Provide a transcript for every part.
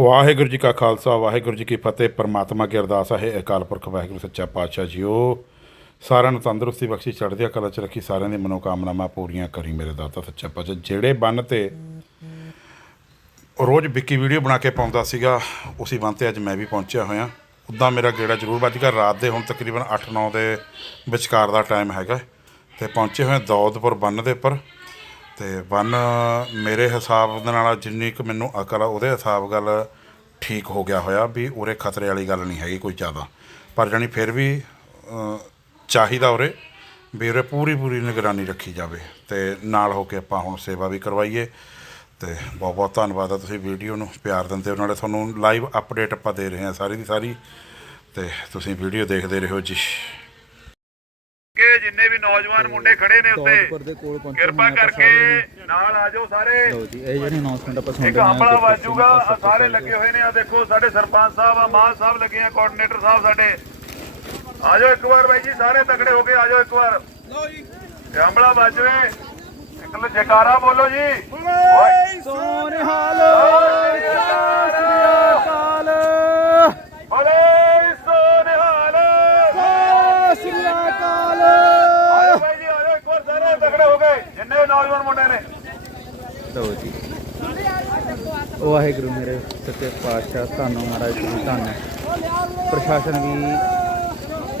ਵਾਹਿਗੁਰੂ ਜੀ ਕਾ ਖਾਲਸਾ, ਵਾਹਿਗੁਰੂ ਜੀ ਕੀ ਫਤਿਹ। ਪਰਮਾਤਮਾ ਕੀ ਅਰਦਾਸ ਹੈ ਅਕਾਲ ਪੁਰਖ ਵਾਹਿਗੁਰੂ, ਸੱਚਾ ਪਾਤਸ਼ਾਹ ਜੀਓ। ਸਾਰਿਆਂ ਨੂੰ ਤੰਦਰੁਸਤੀ ਬਖਸ਼ੀ ਚੜ੍ਹਦੀ ਕਲਾ ਚ ਰੱਖੀ, ਸਾਰਿਆਂ ਦੀ ਮਨੋਕਾਮਨਾਵਾਂ ਪੂਰੀਆਂ ਕਰੀ ਮੇਰੇ ਦਾਤਾ ਸੱਚਾ ਪਾਤਸ਼ਾਹ। ਜਿਹੜੇ ਬੰਨ ਤੇ ਰੋਜ਼ ਵਿੱਕੀ ਵੀਡੀਓ ਬਣਾ ਕੇ ਪਾਉਂਦਾ ਸੀਗਾ, ਉਸੇ ਬੰਨ ਤੇ ਅੱਜ ਮੈਂ ਵੀ ਪਹੁੰਚਿਆ ਹੋਇਆ। ਉੱਦਾਂ ਮੇਰਾ ਗੇੜਾ ਜ਼ਰੂਰ ਵੱਜ ਗਿਆ। ਰਾਤ ਦੇ ਹੁਣ ਤਕਰੀਬਨ 8-9 ਦੇ ਵਿਚਕਾਰ ਦਾ ਟਾਈਮ ਹੈਗਾ। ਤੇ ਪਹੁੰਚੇ ਹੋਏ ਦੌਦਪੁਰ ਬੰਨ ਦੇ ਉੱਪਰ। ਤੇ ਬੰਨ ਮੇਰੇ ਹਿਸਾਬ ਦੇ ਨਾਲ ਜਿੰਨੀ ਕੁ ਮੈਨੂੰ ਅਕਲ ਆ, ਉਹਦੇ ਹਿਸਾਬ ਗੱਲ ਠੀਕ ਹੋ ਗਿਆ ਹੋਇਆ ਵੀ ਉਰੇ ਖਤਰੇ ਵਾਲੀ ਗੱਲ ਨਹੀਂ ਹੈਗੀ ਕੋਈ ਜ਼ਿਆਦਾ। ਪਰ ਜਾਣੀ ਫਿਰ ਵੀ ਚਾਹੀਦਾ ਉਰੇ ਵੀ ਉਰੇ ਪੂਰੀ ਪੂਰੀ ਨਿਗਰਾਨੀ ਰੱਖੀ ਜਾਵੇ ਤੇ ਨਾਲ ਹੋ ਕੇ ਆਪਾਂ ਹੁਣ ਸੇਵਾ ਵੀ ਕਰਵਾਈਏ। ਤੇ ਬਹੁਤ ਬਹੁਤ ਧੰਨਵਾਦ ਆ ਤੁਸੀਂ ਵੀਡੀਓ ਨੂੰ ਪਿਆਰ ਦਿੰਦੇ ਹੋ। ਨਾਲੇ ਤੁਹਾਨੂੰ ਲਾਈਵ ਅਪਡੇਟ ਆਪਾਂ ਦੇ ਰਹੇ ਹਾਂ ਸਾਰੀ ਦੀ ਸਾਰੀ। ਤੇ ਤੁਸੀਂ ਵੀਡੀਓ ਦੇਖਦੇ ਰਹੋ ਜੀ। ਕਿ ਜਿੰਨੇ ਵੀ ਨੌਜਵਾਨ ਮੁੰਡੇ ਖੜੇ ਨੇ ਉੱਤੇ ਕਿਰਪਾ ਕਰਕੇ ਨਾਲ ਆ ਜਾਓ ਸਾਰੇ। ਲਓ ਜੀ ਇਹ ਜਿਹੜੀ ਅਨਾਉਂਸਮੈਂਟ ਆਪਾਂ ਸੁਣਦੇ ਇੱਕ ਹੰਬਲਾ ਵਾਜੂਗਾ ਸਾਰੇ ਲੱਗੇ ਹੋਏ ਨੇ ਆ ਦੇਖੋ ਸਾਡੇ ਸਰਪੰਚ ਸਾਹਿਬ ਆ ਮਾਨ ਸਾਹਿਬ ਲੱਗੇ ਆ ਕੋਆਰਡੀਨੇਟਰ ਸਾਹਿਬ ਸਾਡੇ। ਆ ਜਾਓ ਇੱਕ ਵਾਰ ਬਾਈ ਜੀ ਸਾਰੇ ਤਕੜੇ ਹੋ ਕੇ ਆ ਜਾਓ ਇੱਕ ਵਾਰ। ਲਓ ਜੀ ਤੇ ਵਾਜਵੇ ਇੱਕ ਲ ਜੈਕਾਰਾ ਬੋਲੋ ਜੀ। ਸੋਨਿਹਾਲ ਕਾਲ ਓਏ ਸੋਨਿਹਾਲ ਸ੍ਰੀ ਅਕਾਲ ਆਜੋ ਬਾਈ ਜੀ ਆਜੋ ਇੱਕ ਵਾਰ ਸਾਰੇ ਤਕੜੇ ਹੋ ਵੀ ਨੌਜਵਾਨ ਮੁੰਡੇ ਨੇ। ਲਓ ਜੀ। ਵਾਹਿਗੁਰੂ ਮੇਰੇ ਸੱਚੇ ਪਾਤਸ਼ਾਹ ਤੁਹਾਨੂੰ ਮਹਾਰਾਜ ਜੀ ਧੰਨ। ਹੈ ਪ੍ਰਸ਼ਾਸਨ ਵੀ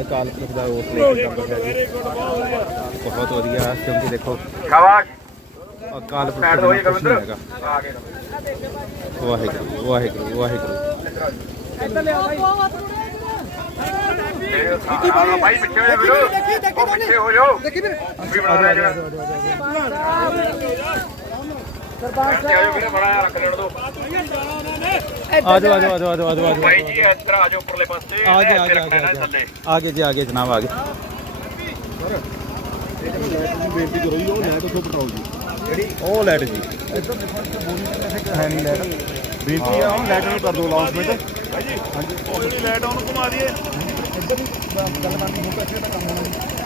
ਅਕਾਲ ਪੁਰਖ ਦਾ ਰੋਸ ਲੈ ਕੇ ਕੰਮ ਕਰ ਰਿਹਾ ਜੀ। ਬਹੁਤ ਵਧੀਆ ਕਿਉਂਕਿ ਦੇਖੋ ਸ਼ਾਬਾਸ਼। ਅਕਾਲ ਪੁਰਖ ਪੈਰ ਦਾ ਹੋਈ ਕੁਛ ਨਹੀਂ ਹੈਗਾ। ਆ ਗਏ। ਵਾਹਿਗੁਰੂ ਵਾਹਿਗੁਰੂ ਵਾਹਿਗੁਰੂ। ਹਾਂ ਭਾਈ ਪਿੱਛੇ ਹੋ ਜਾ ਵੀਰੋ ਉਹ ਪਿੱਛੇ ਹੋ ਜਾਓ ਦੇਖੀ ਵੀਰੇ ਵੀ ਬਣਾ ਰਿਹਾ ਜਿਹੜਾ ਸਰਪੰਚ ਆਜੋ। ਵੀਰੇ ਬੜਾ ਰੱਖ ਲੈਣ ਦੋ ਆ ਜਾਓ ਆ ਜਾਓ ਆ ਜਾਓ ਆ ਜਾਓ ਆ ਜਾਓ ਭਾਈ ਜੀ ਇੱਧਰ ਆ ਜਾਓ ਉੱਪਰਲੇ ਪਾਸੇ ਆ ਗਏ ਆ ਇੱਥੇ ਗਏ ਆ ਰੱਖਣਾ ਗਏ। ਇਹਨਾਂ ਥੱਲੇ ਆਗੇ ਜੀ ਆਗੇ ਜਨਾਬ ਆਗੇ ਬੇਨਤੀ ਕਰੋ ਜੀ ਉਹ ਲੈ ਤੋਂ ਪੈਟਰੋਲ ਜੀ। ਉਹ ਲੈਟ ਜੀ। ਹੈ ਨਹੀਂ ਲੈਟ। ਬੇਨਤੀ ਆ ਉਹ ਲੈਟ ਨੂੰ ਕਰ ਦੋ ਅਨਾਉਂਸਮੈਂਟ ਉਹ ਜਿਹੜੀ ਲਾਈਟ ਉਹਨੂੰ ਘੁਮਾ ਦਈਏ।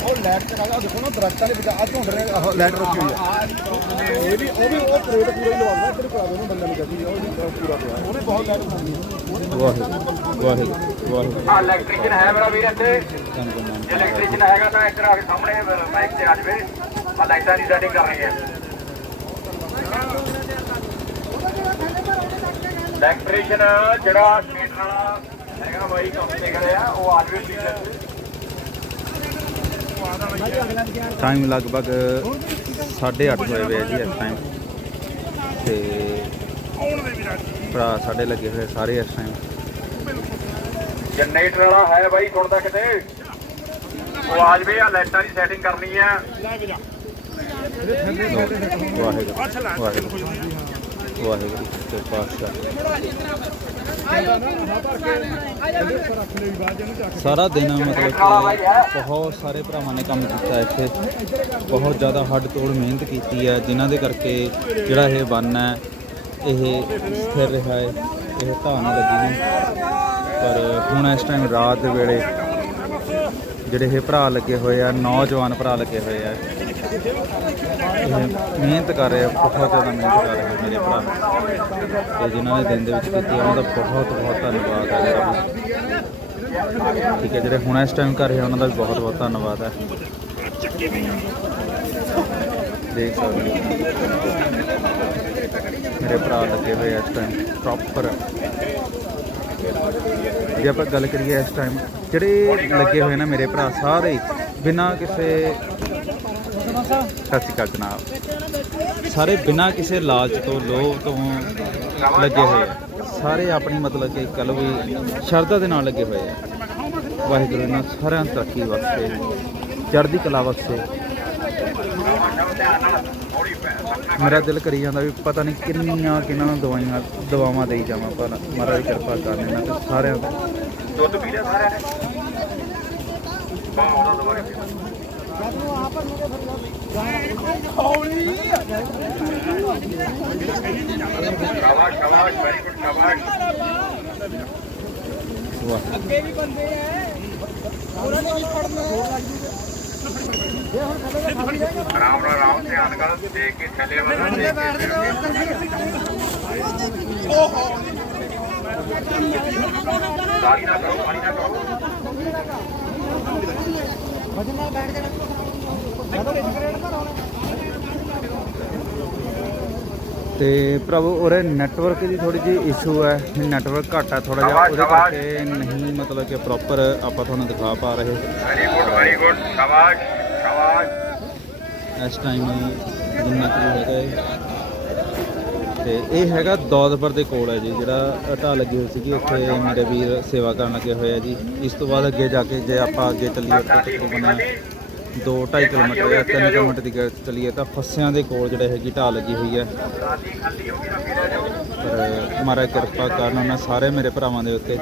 ਉਹ ਲੈਟ ਤੇ ਕਾਗਾ ਦੇਖੋ ਨਾ ਦਰਖਤਾਂ ਦੇ ਵਿੱਚ ਆ ਝੁੰਡ ਰਹੇ ਆਹ ਲੈਟ ਰੱਖੀ ਹੋਈ ਆ। ਇਹ ਵੀ ਉਹ ਵੀ ਉਹ ਪ੍ਰੇਟ ਪੂਰਾ ਹੀ ਲਵਾਉਂਦਾ ਇੱਧਰ ਕਰਾ ਦੋ ਬੰਦੇ ਨੂੰ ਕਹਿੰਦੀ ਉਹ ਵੀ ਪੂਰਾ ਪਿਆ। ਉਹਨੇ ਬਹੁਤ ਲੈਟ ਬਣਾਈ ਵਾਹਿਗੁਰੂ ਵਾਹਿਗੁਰੂ। ਆ ਇਲੈਕਟ੍ਰੀਸ਼ੀਅਨ ਹੈ ਮੇਰਾ ਵੀਰ ਇੱਥੇ। ਜੇ ਇਲੈਕਟ੍ਰੀਸ਼ੀਅਨ ਹੈਗਾ ਤਾਂ ਇੱਧਰ ਆ ਕੇ ਸਾਹਮਣੇ ਮਾਈਕ ਤੇ ਆ ਜਾਵੇ। ਆ ਲਾਈਟਾਂ ਦੀ ਸੈਟਿੰਗ ਕਰ ਰਹੀ ਹੈ। ਇਲੈਕਟ੍ਰੀਸ਼ੀਅਨ ਜਿਹੜਾ ਮੀਟਰ ਵਾਲਾ ਹੈਗਾ ਬਾਈ ਕੰਮ ਤੇ ਕਰਿਆ ਉਹ ਆ ਜਾਵੇ ਪਲੀਜ਼ ਟਾਈਮ ਲਗਭਗ 8:30 ਹੋਏ ਵੇ ਆ ਜੀ ਇਸ ਟਾਈਮ ਤੇ ਭਰਾ ਸਾਡੇ ਲੱਗੇ ਹੋਏ ਸਾਰੇ ਇਸ ਟਾਈਮ ਜਨਰੇਟਰ ਵਾਲਾ ਹੈ ਬਾਈ ਸੁਣਦਾ ਕਿਤੇ? ਉਹ ਆ ਜਾਵੇ ਆ ਲਾਈਟਾਂ ਦੀ ਸੈਟਿੰਗ ਕਰਨੀ ਹੈ ਵਾਹਿਗੁਰੂ ਵਾਹਿਗੁਰੂ। ਵਾਹਿਗੁਰੂ ਤੇ ਪਾਤਸ਼ਾਹ ਸਾਰਾ ਦਿਨ ਮਤਲਬ ਕਿ ਬਹੁਤ ਸਾਰੇ ਭਰਾਵਾਂ ਨੇ ਕੰਮ ਕੀਤਾ ਇੱਥੇ। ਬਹੁਤ ਜ਼ਿਆਦਾ ਹੱਡ ਤੋੜ ਮਿਹਨਤ ਕੀਤੀ ਹੈ, ਜਿਨ੍ਹਾਂ ਦੇ ਕਰਕੇ ਜਿਹੜਾ ਇਹ ਬੰਨ ਹੈ, ਇਹ ਸਥਿਰ ਰਿਹਾ ਹੈ, ਇਹ ਧਾਨ ਲੱਗੀ ਨੂੰ ਪਰ ਹੁਣ ਇਸ ਟਾਈਮ ਰਾਤ ਦੇ ਵੇਲੇ ਜਿਹੜੇ ਇਹ ਭਰਾ ਲੱਗੇ ਹੋਏ ਆ ਨੌਜਵਾਨ ਭਰਾ ਲੱਗੇ ਹੋਏ ਆ। ਮਿਹਨਤ ਕਰ ਰਹੇ ਆ ਬਹੁਤ ਜ਼ਿਆਦਾ ਮਿਹਨਤ ਕਰ ਰਹੇ ਆ ਮੇਰੇ ਭਰਾ। ਤੇ ਜਿਨ੍ਹਾਂ ਨੇ ਦਿਨ ਦੇ ਵਿੱਚ ਕੀਤੀ ਉਹਨਾਂ ਦਾ ਬਹੁਤ ਬਹੁਤ ਧੰਨਵਾਦ ਹੈ ਮੇਰਾ ਠੀਕ ਹੈ ਜਿਹੜੇ ਹੁਣ ਇਸ ਟਾਈਮ ਕਰ ਰਹੇ ਆ, ਉਹਨਾਂ ਦਾ ਵੀ ਬਹੁਤ ਬਹੁਤ ਧੰਨਵਾਦ ਹੈ ਦੇਖ ਸਕਦੇ ਹੋ। ਮੇਰੇ ਭਰਾ ਲੱਗੇ ਹੋਏ ਆ ਇਸ ਟਾਈਮ ਪ੍ਰੋਪਰ ਜੇ ਆਪਾਂ ਗੱਲ ਕਰੀਏ ਇਸ ਟਾਈਮ ਜਿਹੜੇ ਲੱਗੇ ਹੋਏ ਨੇ ਮੇਰੇ ਭਰਾ, ਸਾਰੇ ਬਿਨਾਂ ਕਿਸੇ ਸਤਿ ਸ਼੍ਰੀ ਅਕਾਲ ਜਨਾਬ। ਸਾਰੇ ਬਿਨਾਂ ਕਿਸੇ ਲਾਲਚ ਤੋਂ, ਲੋਭ ਤੋਂ ਲੱਗੇ ਹੋਏ ਸਾਰੇ ਆਪਣੀ ਮਤਲਬ ਕਿ ਕਹ ਵੀ ਸ਼ਰਧਾ ਦੇ ਨਾਲ ਲੱਗੇ ਹੋਏ ਆ। ਵਾਹਿਗੁਰੂ ਇਹਨਾਂ ਸਾਰਿਆਂ ਤਰੱਕੀ ਵਾਸਤੇ, ਚੜ੍ਹਦੀ ਕਲਾ ਵਾਸਤੇ। ਮੇਰਾ ਦਿਲ ਕਰੀ ਜਾਂਦਾ ਵੀ ਪਤਾ ਨਹੀਂ ਕਿੰਨੀਆਂ ਕਿੰਨਾਂ ਨੂੰ ਦਵਾਈਆਂ ਦਵਾਵਾਂ ਦੇਈ ਜਾਵਾਂ ਪਰ ਮਹਾਰਾਜ ਕਿਰਪਾ ਕਰਨ ਇਹਨਾਂ ਤੇ ਸਾਰਿਆਂ ਤੇ। ਦੁੱਧ ਪੀ ਲਿਆ ਸਾਰਿਆਂ ਨੇ? ਸ਼ਾਬਾਸ਼ ਸ਼ਾਬਾਸ਼ ਵੈਰੀ ਗੁੱਡ ਸ਼ਾਬਾਸ਼। ਵਾਹ। ਆਰਾਮ ਨਾਲ ਆਰਾਮ ਧਿਆਨ ਕਰ ਦੇਖ ਕੇ ਥੱਲੇ ਵਾਲਾ ਦੇਖ ਕੇ ਗਾਲੀ ਨਾ ਕਰੋ ਗਾਲੀ ਨਾ ਕਰੋ ਤੇ ਪ੍ਰਭੂ ਉਰੇ ਨੈਟਵਰਕ ਦੀ ਥੋੜੀ ਜਿਹੀ ਇਸ਼ੂ ਹੈ ਨੈਟਵਰਕ ਘੱਟ ਹੈ ਥੋੜਾ ਜਿਹਾ ਉਹਦੇ ਕਰਕੇ ਨਹੀਂ ਮਤਲਬ ਕਿ ਪ੍ਰੋਪਰ ਆਪਾਂ ਤੁਹਾਨੂੰ ਦਿਖਾ ਪਾ ਰਹੇ ਵੈਰੀ ਗੁੱਡ ਵੈਰੀ ਗੁੱਡ ਸ਼ਾਬਾਸ਼ ਸ਼ਾਬਾਸ਼ ਇਸ ਟਾਈਮ ਜਿੰਨਾ ਕਿ ਹੈਗਾ ਹੈ। ਤੇ ਇਹ ਹੈਗਾ ਦੌਦਪੁਰ ਦੇ ਕੋਲ ਹੈ ਜੀ, ਜਿਹੜਾ ਢਾਹ ਲੱਗੀ ਹੋਈ ਸੀਗੀ, ਉੱਥੇ ਮੇਰੇ ਵੀਰ ਸੇਵਾ ਕਰਨ ਲੱਗੇ ਹੋਏ ਆ ਜੀ। ਇਸ ਤੋਂ ਬਾਅਦ ਅੱਗੇ ਜਾ ਕੇ ਜੇ ਆਪਾਂ ਅੱਗੇ ਚੱਲੀਏ ਤਾਂ ਤਕਰੀਬਨ 2.5 ਕਿਲੋਮੀਟਰ ਜਾਂ 3 ਕਿਲੋਮੀਟਰ ਦੀ ਗੈਰ ਚੱਲੀਏ, ਤਾਂ ਫੱਸਿਆਂ ਦੇ ਕੋਲ ਜਿਹੜੇ ਹੈਗੀ ਢਾਹ ਲੱਗੀ ਹੋਈ ਹੈ। ਪਰ ਮਹਾਰਾਜ ਕਿਰਪਾ ਕਰਨ ਉਹਨਾਂ ਸਾਰੇ ਮੇਰੇ ਭਰਾਵਾਂ ਦੇ ਉੱਤੇ।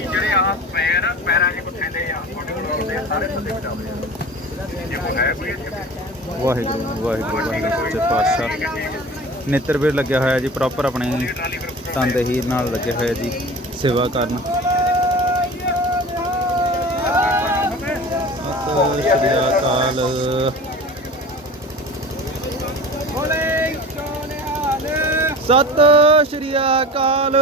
ਜਿਹੜੇ ਆ ਪੈਰ ਪੈਰਾਂ 'ਚ ਕੁੱਥੇ ਦੇ ਆ ਤੁਹਾਡੇ ਕੋਲ ਆਉਂਦੇ ਆ, ਸਾਰੇ ਥੱਲੇ ਬਚਾਉਂਦੇ ਆ। ਜੇ ਕੋਈ ਹੈ ਕੋਈ ਇੱਥੇ? ਵਾਹਿਗੁਰੂ ਵਾਹਿਗੁਰੂ ਵਾਹਿਗੁਰੂ ਸੱਚੇ ਪਾਤਸ਼ਾਹ। ਨੇਤਰ ਵੀ ਲੱਗਿਆ ਹੋਇਆ ਜੀ ਪ੍ਰੋਪਰ ਆਪਣੇ ਤੰਦਹੀ ਨਾਲ ਲੱਗੇ ਹੋਇਆ ਜੀ, ਸੇਵਾ ਕਰਨ। ਸਤਿ ਸ਼੍ਰੀ ਅਕਾਲ। ਸਤਿ ਸ਼੍ਰੀ ਅਕਾਲ।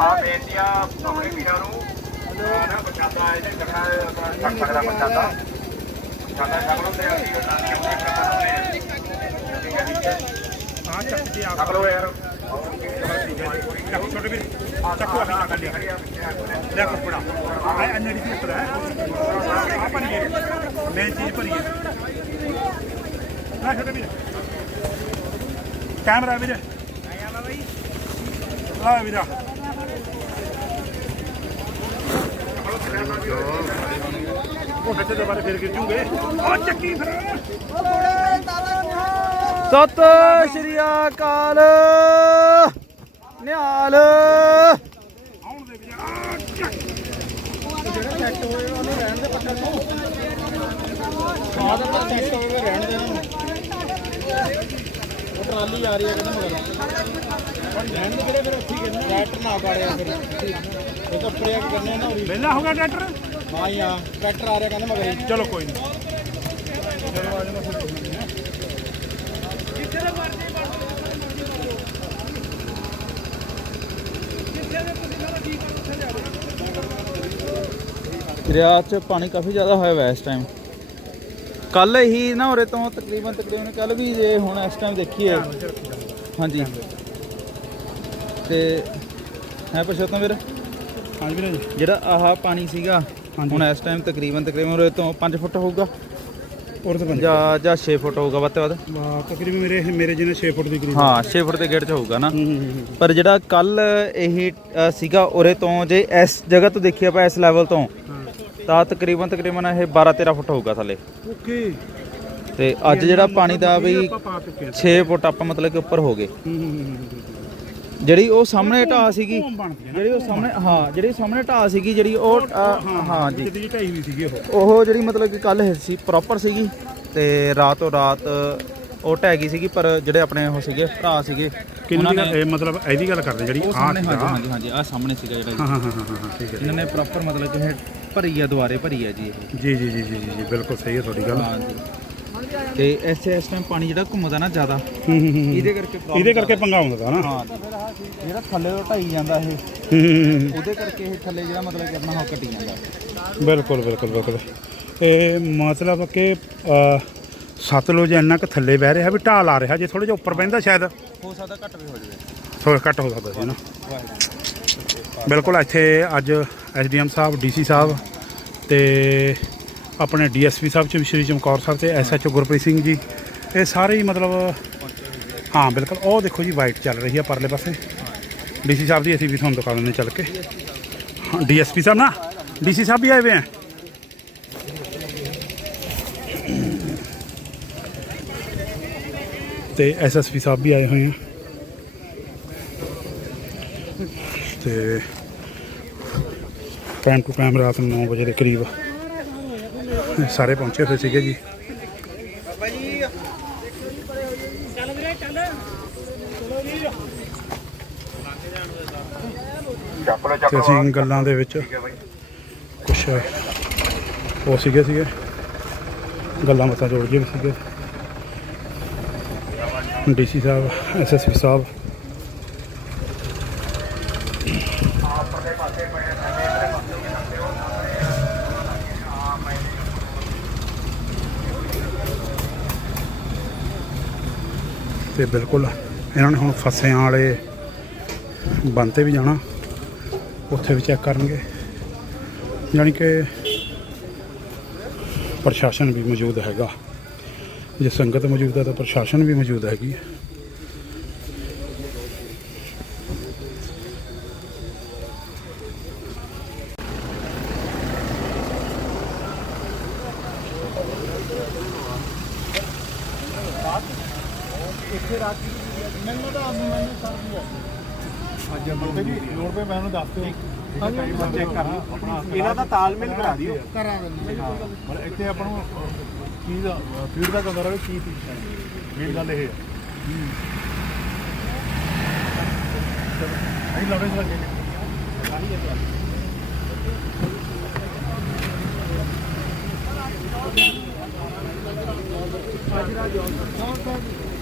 ਆ ਬੇਟੀਆਂ ਆਪਣੇ ਵੀਰਾਂ ਨੂੰ। ਨਾ ਬਚਾਤਾ ਇਹਦੇ ਜਗ੍ਹਾ ਛੱਡ ਸਕਦਾ ਬਚਾਤਾ। ਸਾਡਾ ਸ਼ਕਲੋਂ ਤੇ ਅਸੀਂ ਨਾਨੀਆਂ ਆ ਚੱਕ ਜੀ ਆ ਲੋ ਯਾਰ ਛੋਟੇ ਵੀ ਚੱਕੋ ਆਪਣੀ ਚੱਕ ਲਿਆ। ਲੈ ਕੁਪੜਾ। ਆ ਅੰਨੜੀ ਦੀ ਉੱਤਰ ਹੈ। ਆ ਭਰੀ ਹੈ ਮੈਂ ਚੀਜ਼ ਭਰੀ ਹੈ ਨਾ ਛੋਟੇ ਵੀ ਕੈਮਰਾ ਵੀਰੇ। ਆ ਵੀਰਾ। ਉਹ ਬੱਚੇ ਦੇ ਬਾਰੇ ਫਿਰ ਗਿਰ ਜੂਗੇ ਆ ਚੱਕੀ ਫਿਰ। ਸਤਿ ਸ਼੍ਰੀ ਅਕਾਲ। ਨਿਹਾਲ। ਆਉਣ ਦੇ ਵੀਰਾ ਆ ਚੱਕ। ਟਰਾਲੀ ਆ ਰਹੀ ਹੈ ਕਹਿੰਦਾ ਮਗਰ। ਲੈਣ ਦੇ ਕਿਹੜੇ ਫਿਰ ਉੱਥੇ ਹੀ ਕਹਿੰਦੇ ਟਰੈਕਟਰ ਨਾ ਪਾੜਿਆ ਫਿਰ। ਇਹ ਤਾਂ ਉੱਪਰ ਆ ਕੇ ਕਰਨੇ ਨਾ ਉਰੀ ਵਿਹਲਾ ਹੋ ਗਿਆ ਟਰੈਕਟਰ? ਹਾਂ ਹੀ। ਆ ਟਰੈਕਟਰ ਆ ਰਿਹਾ ਕਹਿੰਦਾ ਮਗਰ ਹੀ। ਚਲੋ ਕੋਈ ਨਹੀਂ। ਚਲੋ ਆ ਜਾਣਾ ਫਿਰ ਕੋਈ ਨਹੀਂ ਹੈ। ਦਰਿਆ 'ਚ ਪਾਣੀ ਕਾਫੀ ਜ਼ਿਆਦਾ ਹੋਇਆ ਹੋਇਆ ਇਸ ਟਾਈਮ ਕੱਲ ਹੀ ਨਾ ਉਰੇ ਤੋਂ ਤਕਰੀਬਨ ਤਕਰੀਬਨ ਕੱਲ ਵੀ ਜੇ ਹੁਣ ਇਸ ਟਾਈਮ ਦੇਖੀਏ। ਹਾਂਜੀ। ਤੇ ਹੈ ਪਰਸ਼ੋਤਮ ਵੀਰ? ਹਾਂਜੀ ਵੀਰੇ। ਜੀ ਜਿਹੜਾ ਆਹ ਪਾਣੀ ਸੀਗਾ ਹੁਣ ਇਸ ਟਾਈਮ ਤਕਰੀਬਨ ਤਕਰੀਬਨ ਉਰੇ ਤੋਂ 5 ਫੁੱਟ ਹੋਊਗਾ। ਔਰ ਤਾਂ ਜਾਂ ਜਾਂ 6 ਫੁੱਟ ਹੋਊਗਾ ਵੱਧ ਤੋਂ ਵੱਧ। ਤਕਰੀਬਨ ਮੇਰੇ ਮੇਰੇ ਜਿਹਨੇ 6 ਫੁੱਟ ਦੀ ਕਰੀਬ ਹਾਂ 6 ਫੁੱਟ ਦੇ ਗੇੜ 'ਚ ਹੋਊਗਾ ਨਾ। ਪਰ ਜਿਹੜਾ ਕੱਲ ਇਹ ਸੀਗਾ ਉਰੇ ਤੋਂ ਜੇ ਇਸ ਜਗ੍ਹਾ ਤੋਂ ਦੇਖੀਏ ਆਪਾਂ ਇਸ ਲੈਵਲ ਤੋਂ ਤਾਂ ਤਕਰੀਬਨ ਤਕਰੀਬਨ ਇਹ 12 13 ਫੁੱਟ ਹੋਊਗਾ ਥੱਲੇ। ਓਕੇ। ਤੇ ਅੱਜ ਜਿਹੜਾ ਪਾਣੀ ਦਾ ਵੀ ਆਪਾਂ ਪਾ ਚੁੱਕੇ ਹਾਂ 6 ਫੁੱਟ ਆਪਾਂ ਮਤਲਬ ਕਿ ਉੱਪਰ ਹੋ ਗਏ। ਜਿਹੜੀ ਉਹ ਸਾਹਮਣੇ ਢਾਹ ਸੀਗੀ ਜਿਹੜੀ ਉਹ ਸਾਹਮਣੇ ਹਾਂ ਜਿਹੜੀ ਸਾਹਮਣੇ ਢਾਹ ਸੀਗੀ ਜਿਹੜੀ ਉਹ ਹਾਂ ਜੀ। ਜਿੱਦੀ ਢਾਈ ਹੋਈ ਸੀਗੀ ਉਹ। ਉਹ ਜਿਹੜੀ ਮਤਲਬ ਕਿ ਕੱਲ ਸੀ ਪ੍ਰੋਪਰ ਸੀਗੀ ਤੇ ਰਾਤੋਂ ਰਾਤ ਉਹ ਢਹਿ ਗਈ ਸੀਗੀ ਪਰ ਜਿਹੜੇ ਆਪਣੇ ਉਹ ਸੀਗੇ ਭਰਾ ਸੀਗੇ ਕਿੰਨੀ ਇਹ ਮਤਲਬ ਇਹਦੀ ਗੱਲ ਕਰਦੇ ਜਿਹੜੀ ਸਾਹਮਣੇ ਹਾਂਜੀ। ਹਾਂਜੀ ਹਾਂਜੀ ਆ ਸਾਹਮਣੇ ਸੀਗਾ ਜਿਹੜਾ ਹਾਂ ਹਾਂ ਹਾਂ ਠੀਕ ਹੈ। ਇਹਨਾਂ ਨੇ ਪ੍ਰੋਪਰ ਮਤਲਬ ਕਿ ਭਰੀ ਆ ਦੁਆਰੇ ਭਰੀ ਆ ਜੀ ਇਹ। ਜੀ ਜੀ ਜੀ ਜੀ ਬਿਲਕੁਲ ਸਹੀ ਹੈ ਤੁਹਾਡੀ ਗੱਲ। ਹਾਂ ਜੀ। ਤੇ ਇਸੇ ਇਸ ਟਾਈਮ ਪਾਣੀ ਜਿਹੜਾ ਘੁੰਮਦਾ ਨਾ ਜ਼ਿਆਦਾ ਹੂੰ ਹੂੰ ਹੂੰ। ਇਹਦੇ ਕਰਕੇ problem ਇਹਦੇ ਕਰਕੇ ਪੰਗਾ ਹੁੰਦਾ ਨਾ। ਹਾਂ। ਜਿਹੜਾ ਥੱਲੇ ਤੋਂ ਢਾਈ ਜਾਂਦਾ ਇਹ ਹੂੰ ਹੂੰ ਹੂੰ ਉਹਦੇ ਕਰਕੇ ਇਹ ਥੱਲੇ ਜਿਹੜਾ ਮਤਲਬ ਕਿ ਆਪਣਾ ਹੋ ਕੱਟੀ ਜਾਂਦਾ। ਬਿਲਕੁਲ ਬਿਲਕੁਲ ਬਿਲਕੁਲ। ਇਹ ਮਤਲਬ ਕਿ ਅ, ਸਤਲੁਜ ਇੰਨਾ ਕੁ ਥੱਲੇ ਬਹਿ ਰਿਹਾ ਵੀ ਢਾਲ ਆ ਰਿਹਾ ਜੇ ਥੋੜਾ ਜਿਹਾ ਉੱਪਰ ਬਹਿੰਦਾ ਸ਼ਾਇਦ। ਹੋ ਸਕਦਾ ਘੱਟ ਵੀ ਹੋ ਜਾਵੇ। ਥੋੜਾ ਘੱਟ ਹੋ ਸਕਦਾ ਸੀ ਨਾ। ਬਿਲਕੁਲ ਇੱਥੇ ਅੱਜ ਐਸਡੀਐਮ ਸਾਹਿਬ ਡੀਸੀ ਸਾਹਿਬ ਤੇ ਆਪਣੇ ਡੀਐਸਪੀ ਸਾਹਿਬ ਚ ਸ਼੍ਰੀ ਚਮਕੌਰ ਸਾਹਿਬ ਤੇ ਐਸਐਚਓ ਗੁਰਪ੍ਰੀਤ ਸਿੰਘ ਜੀ। ਇਹ ਸਾਰੇ ਹੀ ਮਤਲਬ, ਹਾਂ, ਬਿਲਕੁਲ, ਉਹ ਦੇਖੋ ਜੀ, ਵਾਈਟ ਚੱਲ ਰਹੀ ਆ ਪਰਲੇ ਪਾਸੇ। ਡੀਸੀ ਸਾਹਿਬ ਦੀ ਅਸੀਂ ਵੀ ਤੁਹਾਨੂੰ ਦਿਖਾ ਦਿੰਦੇ ਚੱਲ ਕੇ। ਹਾਂ, ਡੀਐਸਪੀ ਸਾਹਿਬ ਨਾ, ਡੀਸੀ ਸਾਹਿਬ ਵੀ ਆਏ ਹੋਏ ਆ। ਤੇ ਐਸਐਸਪੀ ਸਾਹਿਬ ਵੀ ਆਏ ਹੋਏ ਆ। ਤੇ ਟਾਈਮ ਟੂ ਟਾਈਮ ਰਾਤ ਨੂੰ 9 ਵਜੇ ਦੇ ਕਰੀਬ ਸਾਰੇ ਪਹੁੰਚੇ ਹੋਏ ਸੀਗੇ ਜੀ। ਤੇ ਅਸੀਂ ਗੱਲਾਂ ਦੇ ਵਿੱਚ ਕੁਛ ਉਹ ਸੀਗੇ ਸੀਗੇ। ਗੱਲਾਂ ਬਾਤਾਂ ਜੋੜ ਵੀ ਸੀਗੇ। ਡੀਸੀ ਸਾਹਿਬ ਐਸਐਸਪੀ ਸਾਹਿਬ। ਤੇ ਬਿਲਕੁਲ ਇਹਨਾਂ ਨੇ ਹੁਣ ਫਸਿਆਂ ਵਾਲੇ ਬੰਦ ਤੇ ਵੀ ਜਾਣਾ, ਉੱਥੇ ਵੀ ਚੈੱਕ ਕਰਨਗੇ। ਯਾਨੀ ਕਿ ਪ੍ਰਸ਼ਾਸਨ ਵੀ ਮੌਜੂਦ ਹੈਗਾ। ਜੇ ਸੰਗਤ ਮੌਜੂਦ ਹੈ ਤਾਂ ਪ੍ਰਸ਼ਾਸਨ ਵੀ ਮੌਜੂਦ ਹੈਗੀ ਹੈ। ਮੈਨੂੰ ਤਾਂ ਮੈਨੂੰ ਸਰ ਵੀ ਅੱਜ ਬੰਦੇ ਵੀ ਲੋੜ ਪਏ ਮੈਂ ਉਹਨੂੰ ਦੱਸ ਦਿਓ। ਚੈੱਕ ਕਰਨਾ ਆਪਣਾ ਇਹਨਾਂ ਦਾ ਤਾਲਮੇਲ ਕਰਾ ਦਿਓ। ਕਰਾ ਦਿੰਦੇ ਪਰ ਇੱਥੇ ਆਪਾਂ ਨੂੰ ਕੀ ਦਾ ਫੀਡਬੈਕ ਆਉਂਦਾ ਰਹੇ ਕੀ ਮੇਨ ਗੱਲ ਇਹ ਹੈ। ਅਸੀਂ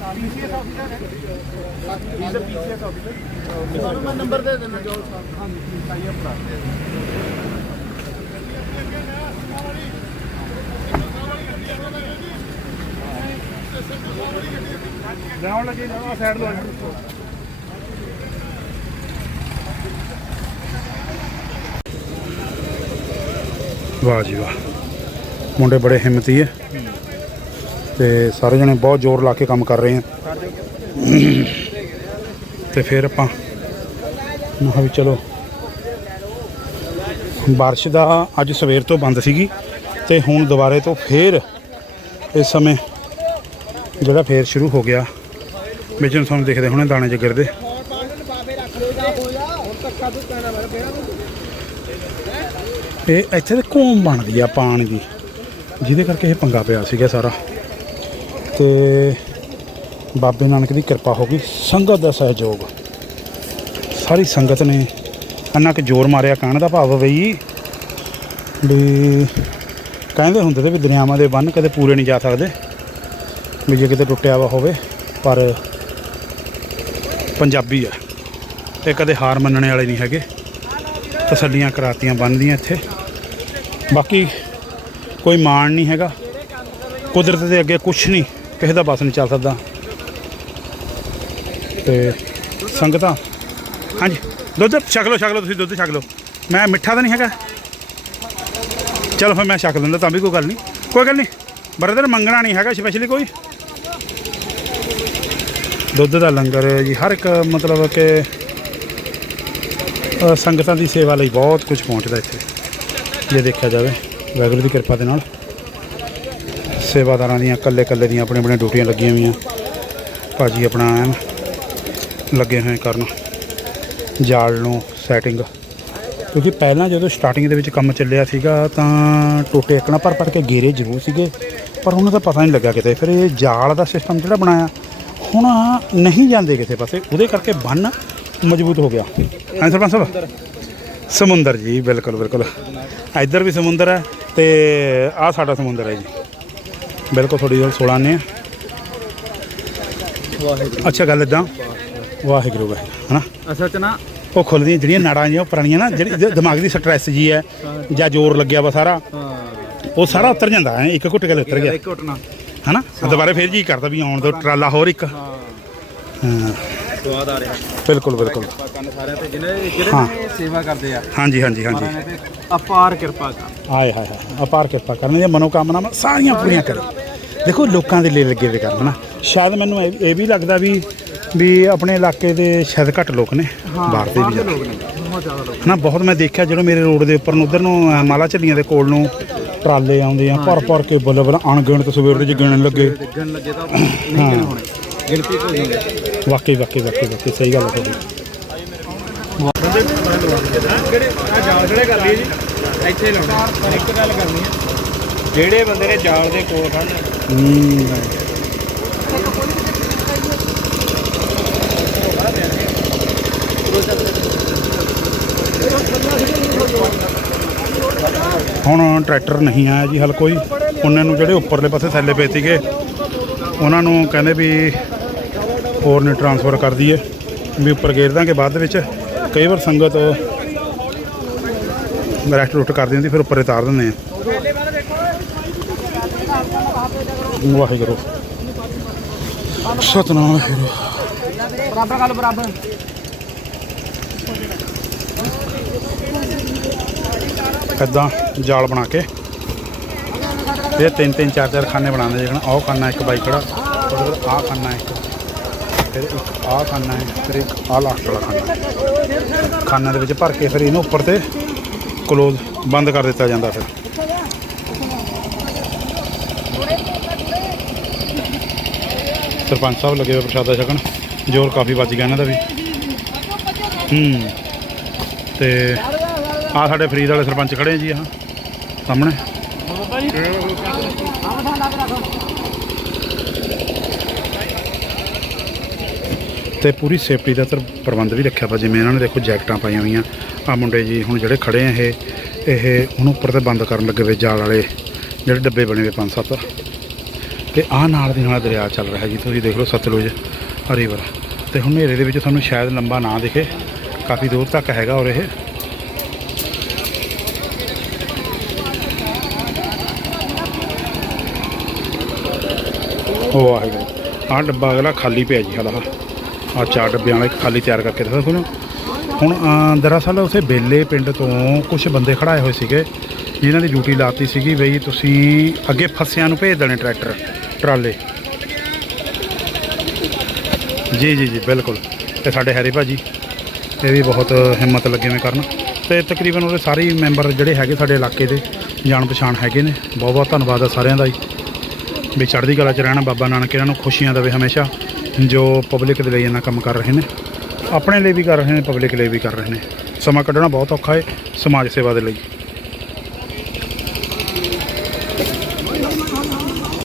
ਲੜੇ ਸਰ ਮੈਂ ਨੰਬਰ ਦੇ ਦਿੰਦਾ ਜੋ ਲੈਣ ਲੱਗੇ ਨਾ ਸਾਈਡ ਤੋਂ ਵਾਹ ਜੀ ਵਾਹ। ਮੁੰਡੇ ਬੜੇ ਹਿੰਮਤੀ ਹੈ ਤੇ ਸਾਰੇ ਜਣੇ ਬਹੁਤ ਜ਼ੋਰ ਲਾ ਕੇ ਕੰਮ ਕਰ ਰਹੇ ਆ। ਤੇ ਫਿਰ ਆਪਾਂ ਮੈਂ ਕਿਹਾ ਵੀ ਚਲੋ। ਬਾਰਿਸ਼ ਦਾ ਅੱਜ ਸਵੇਰ ਤੋਂ ਬੰਦ ਸੀਗੀ ਤੇ ਹੁਣ ਦੁਬਾਰੇ ਤੋਂ ਫੇਰ ਇਸ ਸਮੇਂ ਜਿਹੜਾ ਫੇਰ ਸ਼ੁਰੂ ਹੋ ਗਿਆ। ਵਿੱਚ ਨੂੰ ਤੁਹਾਨੂੰ ਦੇਖਦੇ ਹੁਣੇ ਦਾਣੇ ਚ ਗਿਰਦੇ ਇਹ ਇੱਥੇ ਤੇ ਘੂਮ ਬਣਦੀ ਆ ਪਾਣ ਦੀ ਜਿਹਦੇ ਕਰਕੇ ਇਹ ਪੰਗਾ ਪਿਆ ਸੀਗਾ ਸਾਰਾ। ਤੇ ਬਾਬੇ ਨਾਨਕ ਦੀ ਕਿਰਪਾ ਹੋ ਗਈ, ਸੰਗਤ ਦਾ ਸਹਿਯੋਗ। ਸਾਰੀ ਸੰਗਤ ਨੇ ਇੰਨਾ ਕਿ ਜ਼ੋਰ ਮਾਰਿਆ ਕਹਿਣ ਦਾ ਭਾਵ ਬਈ ਵੀ ਕਹਿੰਦੇ ਹੁੰਦੇ ਤੇ ਵੀ ਦੁਨੀਆਵਾਂ ਦੇ ਬੰਨ ਕਦੇ ਪੂਰੇ ਨਹੀਂ ਜਾ ਸਕਦੇ, ਵੀ ਜੇ ਕਿਤੇ ਟੁੱਟਿਆ ਵਾ ਹੋਵੇ, ਪਰ ਪੰਜਾਬੀ ਆ ਇਹ ਕਦੇ ਹਾਰ ਮੰਨਣੇ ਵਾਲੇ ਨਹੀਂ ਹੈਗੇ। ਤਸੱਲੀਆਂ ਕਰਾਤੀਆਂ ਬੰਨਦੀਆਂ ਇੱਥੇ। ਬਾਕੀ ਕੋਈ ਮਾਣ ਨਹੀਂ ਹੈਗਾ। ਕੁਦਰਤ ਦੇ ਅੱਗੇ ਕੁਝ ਨਹੀਂ। ਕਿਸੇ ਦਾ ਬੱਸ ਨਹੀਂ ਚੱਲ ਸਕਦਾ। ਤੇ ਸੰਗਤਾਂ, ਹਾਂਜੀ, ਦੁੱਧ ਛਕ ਲਓ ਛਕ ਲਓ ਤੁਸੀਂ, ਦੁੱਧ ਛਕ ਲਓ। ਮੈਂ ਮਿੱਠਾ ਤਾਂ ਨਹੀਂ ਹੈਗਾ। ਚਲੋ ਫਿਰ ਮੈਂ ਛਕ ਲੈਂਦਾ, ਤਾਂ ਵੀ ਕੋਈ ਗੱਲ ਨਹੀਂ। ਕੋਈ ਗੱਲ ਨਹੀਂ, ਬਰਦਰ ਮੰਗਣਾ ਨਹੀਂ ਹੈਗਾ ਸਪੈਸ਼ਲੀ ਕੋਈ। ਦੁੱਧ ਦਾ ਲੰਗਰ ਜੀ, ਹਰ ਇੱਕ ਮਤਲਬ ਕਿ ਸੰਗਤਾਂ ਦੀ ਸੇਵਾ ਲਈ ਬਹੁਤ ਕੁਝ ਪਹੁੰਚਦਾ ਇੱਥੇ। ਜੇ ਦੇਖਿਆ ਜਾਵੇ, ਵਾਹਿਗੁਰੂ ਦੀ ਕਿਰਪਾ ਦੇ ਨਾਲ। ਸੇਵਾਦਾਰਾਂ ਦੀਆਂ ਕੱਲੇ ਕੱਲੇ ਦੀਆਂ ਆਪਣੇ ਆਪਣੇ ਡਿਊਟੀਆਂ ਲੱਗੀਆਂ ਹੋਈਆਂ। ਭਾਜੀ ਆਪਣਾ ਐਨ ਲੱਗੇ ਹੋਏ ਕਰਨ, ਜਾਲ ਨੂੰ ਸੈਟਿੰਗ ਕਿਉਂਕਿ ਪਹਿਲਾਂ ਜਦੋਂ ਸਟਾਰਟਿੰਗ ਦੇ ਵਿੱਚ ਕੰਮ ਚੱਲਿਆ ਸੀਗਾ, ਤਾਂ ਟੋਟੇ ਇੱਕਣਾ ਪਰ ਪਰ ਕੇ ਗੇਰੇ ਜ਼ਰੂਰ ਸੀਗੇ, ਪਰ ਉਹਨਾਂ ਦਾ ਪਤਾ ਨਹੀਂ ਲੱਗਾ ਕਿਤੇ। ਫਿਰ ਇਹ ਜਾਲ ਦਾ ਸਿਸਟਮ ਜਿਹੜਾ ਬਣਾਇਆ, ਹੁਣ ਨਹੀਂ ਜਾਂਦੇ ਕਿਸੇ ਪਾਸੇ। ਉਹਦੇ ਕਰਕੇ ਬੰਨ ਮਜ਼ਬੂਤ ਹੋ ਗਿਆ। ਹਾਂ ਸਰਪੰਚ ਸਾਹਿਬ? ਸਮੁੰਦਰ ਜੀ, ਬਿਲਕੁਲ ਬਿਲਕੁਲ। ਇੱਧਰ ਵੀ ਸਮੁੰਦਰ ਹੈ ਤੇ ਆਹ ਸਾਡਾ ਸਮੁੰਦਰ ਹੈ ਜੀ। ਬਿਲਕੁਲ ਥੋੜੀ ਜਿਹੀ 16 ਨੇ ਅੱਛਾ ਗੱਲ ਇਦਾਂ ਵਾਹਿਗੁਰੂ ਵਾਹਿਗੁਰੂ ਹਨਾ? ਅਸਲ 'ਚ ਨਾ। ਉਹ ਖੁੱਲਦੀਆਂ ਜਿਹੜੀਆਂ ਨਾੜਾਂ ਜਿਹੀਆਂ ਪੁਰਾਣੀਆਂ ਨਾ ਜਿਹੜੀ ਦਿਮਾਗ ਦੀ ਸਟ੍ਰੈਸ ਜੀ ਹੈ ਜਾਂ ਜ਼ੋਰ ਲੱਗਿਆ ਵਾ ਸਾਰਾ ਉਹ ਸਾਰਾ ਉਤਰ ਜਾਂਦਾ ਹੈ ਇੱਕ ਘੁੱਟ ਕੇ ਉਤਰ ਗਿਆ। ਇੱਕ ਘਟਨਾ ਹਨਾ? ਦੁਬਾਰਾ ਫੇਰ ਜੀ ਕਰਦਾ ਵੀ ਆਉਣ ਦੋ ਟਰਾਲਾ ਹੋਰ ਇੱਕ। ਹਾਂ। ਸਵਾਦ ਆ ਰਿਹਾ। ਬਿਲਕੁਲ ਬਿਲਕੁਲ। ਕੰਨ ਸਾਰਿਆਂ ਤੇ ਜਿਹਨੇ ਜਿਹੜੇ ਹਾਂ। ਨੇ ਸੇਵਾ ਕਰਦੇ ਆ। ਹਾਂਜੀ ਹਾਂਜੀ ਹਾਂਜੀ। ਤੇ ਅਪਾਰ ਕਿਰਪਾ ਕਰ। ਆਏ ਹਾਏ ਹਾਏ ਅਪਾਰ ਕਿਰਪਾ ਕਰਨ। ਦੀਆਂ ਮਨੋਕਾਮਨਾਵਾਂ ਸਾਰੀਆਂ ਪੂਰੀਆਂ ਕਰੇ ਦੇਖੋ ਲੋਕਾਂ ਦੇ ਲਈ ਲੱਗੇ ਵੇ ਕਰਨ ਨਾ ਸ਼ਾਇਦ ਮੈਨੂੰ ਇਹ ਇਹ ਵੀ ਲੱਗਦਾ ਵੀ ਵੀ ਆਪਣੇ ਇਲਾਕੇ ਦੇ ਸ਼ਾਇਦ ਘੱਟ ਲੋਕ ਨੇ ਬਾਹਰ ਦੇ ਵੀ ਜ਼ਿਆਦਾ। ਲੋਕ ਨੇ ਬਹੁਤ ਜ਼ਿਆਦਾ ਲੋਕ ਨਾ। ਬਹੁਤ ਮੈਂ ਦੇਖਿਆ ਜਦੋਂ ਮੇਰੇ ਰੋਡ ਦੇ ਉੱਪਰ ਨੂੰ ਉਧਰ ਨੂੰ ਅਹ, ਮਾਲਾ ਝੱਲੀਆਂ ਦੇ ਕੋਲ ਨੂੰ ਟਰਾਲੇ ਆਉਂਦੇ ਆ ਭਰ ਭਰ ਕੇ ਬੱਲ ਬੱਲ ਅਣਗਿਣਤ ਸਵੇਰ ਦੇ ਜਿਗਣ ਲੱਗੇ। ਡਿੱਗਣ ਲੱਗੇ ਤਾਂ ਨਹੀਂ ਕਿਨ ਹੋਣੇ। ਗਿਣਤੀ ਤੋਂ ਜਾਂਦੇ। ਵਾਕਈ ਵਾਕਈ ਵਾਕਈ ਵਾਕਈ ਸਹੀ ਗੱਲ ਹੈ ਤੁਹਾਡੀ। ਕਿਹੜੇ ਆ ਜਾਲ ਖੜੇ ਕਰ ਲਈ ਜੀ ਇੱਥੇ ਲਾਉਣਾ ਇੱਕ ਗੱਲ ਕਰਨੀ ਹੈ ਜਿਹੜੇ ਬੰਦੇ ਨੇ ਜਾਲ ਦੇ ਕੋਲ ਖੜਨਾ ਹੁਣ ਟਰੈਕਟਰ ਨਹੀਂ ਆਇਆ ਜੀ ਹਲ ਕੋਈ। ਉਹਨਾਂ ਨੂੰ ਜਿਹੜੇ ਉੱਪਰਲੇ ਪਾਸੇ ਥੱਲੇ ਪਏ ਸੀਗੇ ਉਹਨਾਂ ਨੂੰ ਕਹਿੰਦੇ ਵੀ ਹੋਰ ਨੇ ਟਰਾਂਸਫਰ ਕਰ ਦਈਏ। ਵੀ ਉੱਪਰ ਗੇਰ ਦਾਂਗੇ ਬਾਅਦ ਵਿੱਚ। ਕਈ ਵਾਰ ਸੰਗਤ ਰੈਸਟ ਰੁੱਟ ਕਰ ਦਿੰਦੀ ਫਿਰ ਉੱਪਰ ਉਤਾਰ ਦਿੰਦੇ ਆ। ਵਾਹਿਗੁਰੂ। ਸਤਨਾਮ ਵਾਹਿਗੁਰੂ। ਬਰਾਬਰ ਗੱਲ ਬਰਾਬਰ। ਇੱਦਾਂ ਜਾਲ ਬਣਾ ਕੇ ਇਹ ਤਿੰਨ ਤਿੰਨ ਚਾਰ ਚਾਰ ਖਾਨੇ ਬਣਾਉਂਦੇ ਜਿਹੜਾ ਆਹ ਖਾਨਾ ਇੱਕ ਬਾਈ ਖੜਾ ਉਹਦੇ ਬਾਅਦ ਆਹ ਖਾਨਾ ਇੱਕ। ਫਿਰ ਇੱਕ ਆਹ ਖਾਨਾ ਹੈ, ਫਿਰ ਇੱਕ ਆਹ ਲਾਸਟ ਵਾਲਾ ਖਾਨਾ ਖਾਨਾ ਦੇ ਵਿੱਚ ਭਰ ਕੇ ਫਿਰ ਇਹਨੂੰ ਉੱਪਰ ਤੇ ਕਲੋਜ਼ ਬੰਦ ਕਰ ਦਿੱਤਾ ਜਾਂਦਾ ਫਿਰ। ਸਰਪੰਚ ਸਾਹਿਬ ਲੱਗੇ ਹੋਏ ਪ੍ਰਸ਼ਾਦਾ ਛਕਣ, ਜ਼ੋਰ ਕਾਫੀ ਵੱਜ ਗਿਆ ਇਹਨਾਂ ਦਾ ਵੀ। ਹੂੰ, ਤੇ ਆ ਸਾਡੇ ਫਰੀਦ ਵਾਲੇ ਸਰਪੰਚ ਖੜੇ ਜੀ ਆਹ, ਸਾਹਮਣੇ। ਤੇ ਪੂਰੀ ਸੇਫਟੀ ਦਾ ਤਰ ਪ੍ਰਬੰਧ ਵੀ ਰੱਖਿਆ ਵਾ, ਜਿਵੇਂ ਇਹਨਾਂ ਨੇ ਦੇਖੋ ਜੈਕਟਾਂ ਪਾਈਆਂ ਹੋਈਆਂ। ਆ ਮੁੰਡੇ ਜੀ ਹੁਣ ਜਿਹੜੇ ਖੜੇ ਆ ਇਹ ਇਹ ਉਹਨੂੰ ਉੱਪਰ ਤੇ ਬੰਦ ਕਰਨ ਲੱਗੇ ਵੇ ਜਾਲ ਵਾਲੇ, ਜਿਹੜੇ ਡੱਬੇ ਬਣੇ ਵੇ ਪੰਜ ਸੱਤ। ਤੇ ਆਹ ਨਾਲ ਦੀ ਨਾਲ ਦਰਿਆ ਚੱਲ ਰਿਹਾ ਜੀ, ਤੁਸੀਂ ਦੇਖ ਲਓ ਸਤਲੁਜ ਰਿਵਰ ਤੇ ਹੁਣ ਹਨੇਰੇ ਦੇ ਵਿੱਚ ਤੁਹਾਨੂੰ ਸ਼ਾਇਦ ਲੰਬਾ ਨਾ ਦਿਖੇ, ਕਾਫੀ ਦੂਰ ਤੱਕ ਹੈਗਾ ਔਰ ਇਹ। ਉਹ ਵਾਹਿਗੁਰੂ ਆਹ ਡੱਬਾ ਅਗਲਾ ਖਾਲੀ ਪਿਆ ਜੀ ਹਾਲਾ ਆਹ ਚਾਰ ਡੱਬਿਆਂ ਵਾਲਾ ਖਾਲੀ ਤਿਆਰ ਕਰਕੇ ਦਿੱਤਾ ਤੁਹਾਨੂੰ। ਹੁਣ ਦਰਅਸਲ ਉਸੇ ਬੇਲੇ ਪਿੰਡ ਤੋਂ ਕੁਝ ਬੰਦੇ ਖੜਾਏ ਹੋਏ ਸੀਗੇ, ਜਿਨ੍ਹਾਂ ਦੀ ਡਿਊਟੀ ਲਾਤੀ ਸੀਗੀ ਬਈ ਤੁਸੀਂ ਅੱਗੇ ਫਸਿਆਂ ਨੂੰ ਭੇਜ ਦੇਣੇ ਟਰੈਕਟਰ, ਟਰਾਲੇ। ਜੀ ਜੀ ਜੀ, ਬਿਲਕੁਲ। ਤੇ ਸਾਡੇ ਹੈਰੀ ਭਾਜੀ, ਇਹ ਵੀ ਬਹੁਤ ਹਿੰਮਤ ਲੱਗੇ ਹੋਏ ਕਰਨ। ਤੇ ਤਕਰੀਬਨ ਉਹਦੇ ਸਾਰੇ ਮੈਂਬਰ ਜਿਹੜੇ ਹੈਗੇ ਸਾਡੇ ਇਲਾਕੇ ਦੇ ਜਾਣ ਪਛਾਣ ਹੈਗੇ ਨੇ। ਬਹੁਤ ਬਹੁਤ ਧੰਨਵਾਦ ਆ ਸਾਰਿਆਂ ਦਾ ਜੀ ਵੀ ਚੜ੍ਹਦੀ ਕਲਾ 'ਚ ਰਹਿਣਾ, ਬਾਬਾ ਨਾਨਕ ਇਹਨਾਂ ਨੂੰ ਖੁਸ਼ੀਆਂ ਦੇਵੇ ਹਮੇਸ਼ਾ। ਜੋ ਪਬਲਿਕ ਦੇ ਲਈ ਇਹਨਾਂ ਕੰਮ ਕਰ ਰਹੇ ਨੇ, ਆਪਣੇ ਲਈ ਵੀ ਕਰ ਰਹੇ ਨੇ ਪਬਲਿਕ ਲਈ ਵੀ ਕਰ ਰਹੇ ਨੇ। ਸਮਾਂ ਕੱਢਣਾ ਬਹੁਤ ਔਖਾ ਹੈ ਸਮਾਜ ਸੇਵਾ ਦੇ ਲਈ।